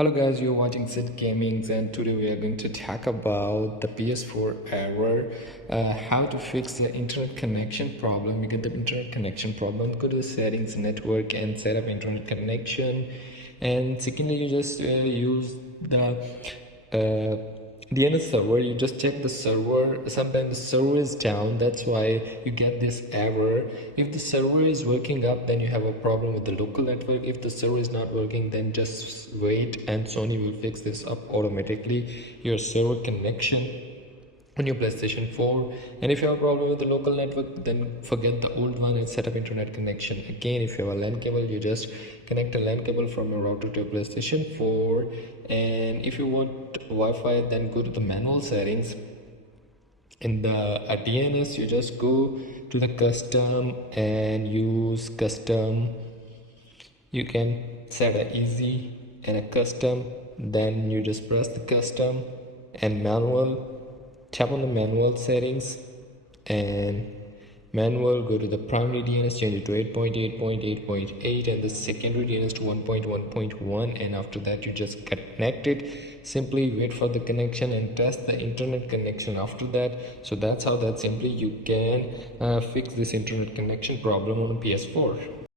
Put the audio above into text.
Hello guys, you're watching Sid Gamings, and today we are going to talk about the PS4 error, how to fix the internet connection problem. You get the internet connection problem, go to the settings, network, and set up internet connection. And secondly, you just use uh, DNS server. You just check the server. Sometimes the server is down, that's why you get this error. If the server is working up, then you have a problem with the local network. If the server is not working, then just wait and Sony will fix this up automatically, your server connection on your PlayStation 4. And if you have a problem with the local network, then forget the old one and set up internet connection again. If you have a LAN cable, you just connect a LAN cable from your router to your PlayStation 4. And if you want Wi-Fi, then go to the manual settings. In the DNS, you just go to the custom and use custom. You can set a easy and a custom, then you just press the custom and manual. Tap on the manual settings and manual, go to the primary DNS, change it to 8.8.8.8 and the secondary DNS to 1.1.1, and after that you just connect it. Simply wait for the connection and test the internet connection after that. So that's how that simply you can fix this internet connection problem on PS4.